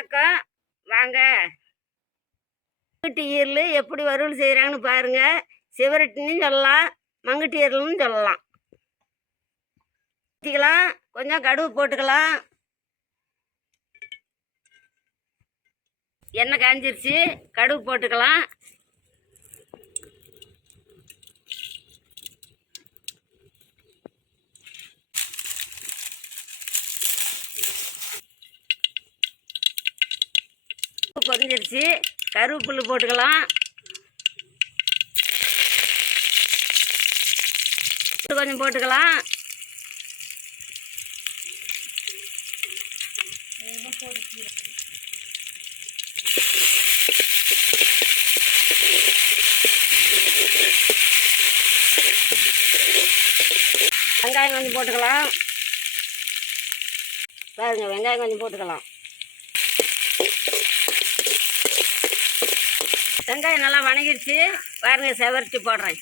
வணக்கம். வாங்க. மங்குட்டி ஈரல் எப்படி வறுவல் செய்கிறாங்கன்னு பாருங்க. சிவரட்டின்னு சொல்லலாம் மங்குட்டி ஈரல்னு சொல்லலாம். ஊற்றிக்கலாம் கொஞ்சம் கடுகு போட்டுக்கலாம். எண்ணெய் காஞ்சிருச்சு கடுகு போட்டுக்கலாம். பொரிஞ்சிருச்சு கருவேப்பிலை போட்டுக்கலாம். கொஞ்சம் போட்டுக்கலாம். வெங்காயம் கொஞ்சம் போட்டுக்கலாம். பாருங்க வெங்காயம் கொஞ்சம் போட்டுக்கலாம். வெங்காயம் நல்லா வணங்கிடுச்சு. பாருங்க செவரிச்சு போடுறேன்.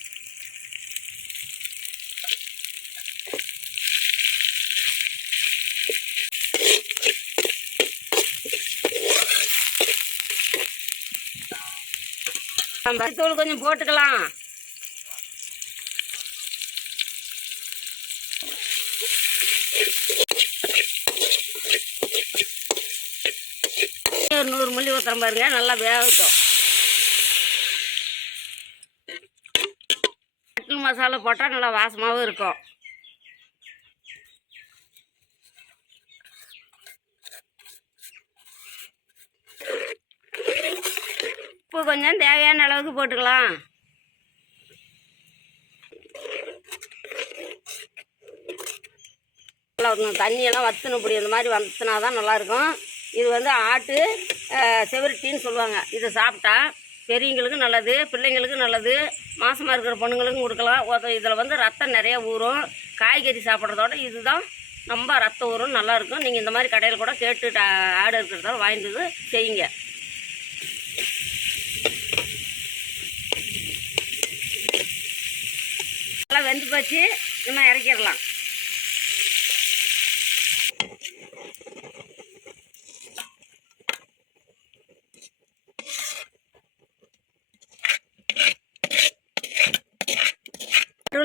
தூள் கொஞ்சம் போட்டுக்கலாம். ஒரு நூறு மல்லி ஊற்றுறோம் பாருங்க நல்லா வேகட்டும். மசாலா போட்டால் நல்லா வாசமாகவும் இருக்கும். உப்பு கொஞ்சம் தேவையான அளவுக்கு போட்டுக்கலாம். நல்லா தண்ணியெல்லாம் வத்தணும் இப்படி. இந்த மாதிரி வத்தினா தான் நல்லாயிருக்கும் இது வந்து ஆட்டு அஹ், செவரட்டின்னு சொல்லுவாங்க. இதை சாப்பிட்டா பெரியவங்களுக்கும் நல்லது பிள்ளைங்களுக்கும் நல்லது மாசமாக இருக்கிற பொண்ணுங்களுக்கும் கொடுக்கலாம். இதில் வந்து ரத்தம் நிறையா ஊறும். காய்கறி சாப்பிட்றதோட இதுதான் ரொம்ப ரத்தம் ஊறும் நல்லாயிருக்கும் நீங்கள் இந்த மாதிரி கடையில் கூட கேட்டு ஆடு இருக்கிறதால வாங்கிட்டு செய்யுங்க. நல்லா வெந்து போச்சு நம்ம இறக்கிடலாம்.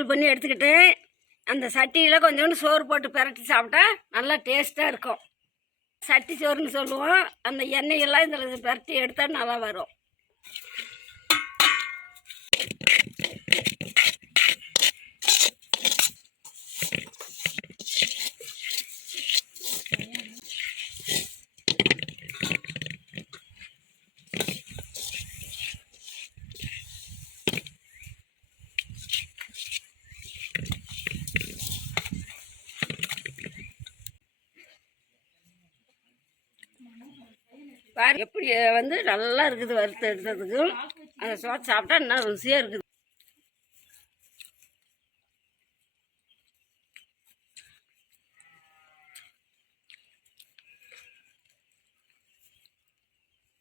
ரோல் பண்ணி எடுத்துக்கிட்டு அந்த சட்டியில் கொஞ்சோண்டு சோறு போட்டு பிரட்டி சாப்பிட்டா நல்லா டேஸ்ட்டாக இருக்கும். சட்டி சோறுன்னு சொல்லுவோம். அந்த எண்ணெயெல்லாம் இதில் பிரட்டி எடுத்தால் நல்லா வரும். பாரு எப்படி வந்து நல்லா இருக்குது வறுத்து எடுத்ததுக்கு. அந்த சோத்து சாப்பிட்டா இன்னும் ருசியாக இருக்குது.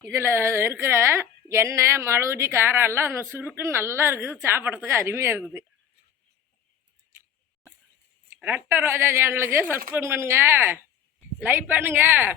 இதில் இருக்கிற எண்ணெய் மழுகுடி காரம் எல்லாம் அந்த சுருக்குன்னு நல்லா இருக்குது. சாப்பிட்றதுக்கு அருமையாக இருக்குது. ரட்ட ரோஜா சேனலுக்கு சப்ஸ்கிரைப் பண்ணுங்கள் லைக் பண்ணுங்கள்